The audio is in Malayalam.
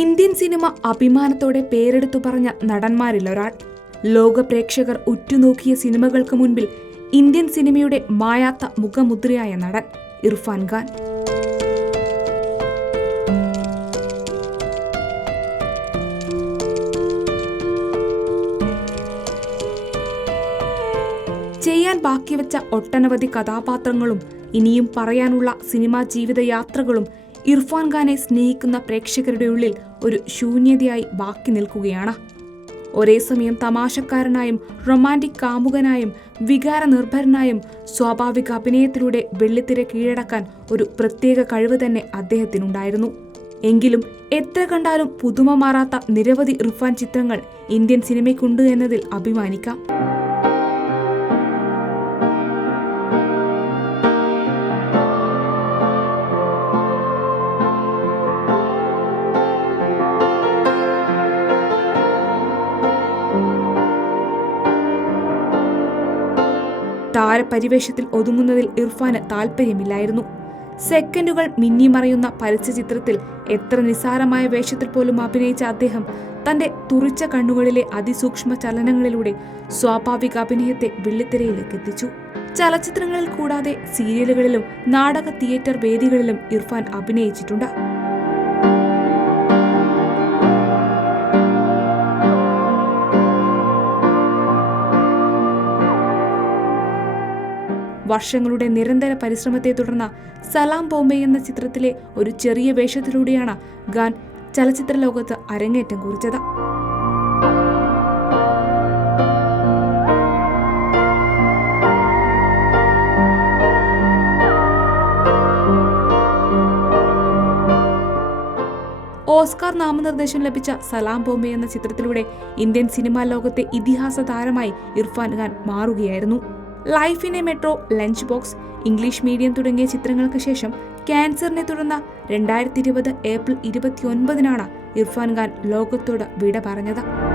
ഇന്ത്യൻ സിനിമ അഭിമാനത്തോടെ പേരെടുത്തു പറഞ്ഞ നടന്മാരിലൊരാൾ. ലോക പ്രേക്ഷകർ ഉറ്റുനോക്കിയ സിനിമകൾക്ക് മുൻപിൽ ഇന്ത്യൻ സിനിമയുടെ മായാത്ത മുഖമുദ്രയായ നടൻ ഇർഫാൻ ഖാൻ. ചെയ്യാൻ ബാക്കിവെച്ച ഒട്ടനവധി കഥാപാത്രങ്ങളും ഇനിയും പറയാനുള്ള സിനിമാ ജീവിതയാത്രകളും ഇർഫാൻ ഖാനെ സ്നേഹിക്കുന്ന പ്രേക്ഷകരുടെ ഉള്ളിൽ ഒരു ശൂന്യതയായി ബാക്കി നിൽക്കുകയാണ്. ഒരേ സമയം തമാശക്കാരനായും റൊമാന്റിക് കാമുകനായും വികാരനിർഭരനായും സ്വാഭാവിക അഭിനയത്തിലൂടെ വെള്ളിത്തിര കീഴടക്കാൻ ഒരു പ്രത്യേക കഴിവ് തന്നെ അദ്ദേഹത്തിനുണ്ടായിരുന്നു. എങ്കിലും എത്ര കണ്ടാലും പുതുമ മാറാത്ത നിരവധി ഇർഫാൻ ചിത്രങ്ങൾ ഇന്ത്യൻ സിനിമയ്ക്കുണ്ട് എന്നതിൽ അഭിമാനിക്കാം. താരപരിവേഷത്തിൽ ഒതുങ്ങുന്നതിൽ ഇർഫാന് താല്പര്യമില്ലായിരുന്നു. സെക്കൻഡുകൾ മിന്നിമറയുന്ന പരസ്യചിത്രത്തിൽ എത്ര നിസ്സാരമായ വേഷത്തിൽ പോലും അഭിനയിച്ച അദ്ദേഹം തന്റെ തുറിച്ച കണ്ണുകളിലെ അതിസൂക്ഷ്മ ചലനങ്ങളിലൂടെ സ്വാഭാവിക അഭിനയത്തെ വെള്ളിത്തിരയിലേക്ക് എത്തിച്ചു. ചലച്ചിത്രങ്ങളിൽ കൂടാതെ സീരിയലുകളിലും നാടക തിയേറ്റർ വേദികളിലും ഇർഫാൻ അഭിനയിച്ചിട്ടുണ്ട്. വർഷങ്ങളുടെ നിരന്തര പരിശ്രമത്തെ തുടർന്ന് സലാം ബോംബെ എന്ന ചിത്രത്തിലെ ഒരു ചെറിയ വേഷത്തിലൂടെയാണ് ഖാൻ ചലച്ചിത്ര ലോകത്ത് അരങ്ങേറ്റം കുറിച്ചത്. ഓസ്കാർ നാമനിർദ്ദേശം ലഭിച്ച സലാം ബോംബെ എന്ന ചിത്രത്തിലൂടെ ഇന്ത്യൻ സിനിമാ ലോകത്തെ ഇതിഹാസ താരമായി ഇർഫാൻ ഖാൻ മാറുകയായിരുന്നു. Life in A metro, lunch box, English medium തുടങ്ങിയ ചിത്രങ്ങൾക്ക് ശേഷം ക്യാൻസറിനെ തുടർന്ന് 2020 ഏപ്രിൽ 29 ഇർഫാൻ ഖാൻ ലോകത്തോട് വിട പറഞ്ഞത്.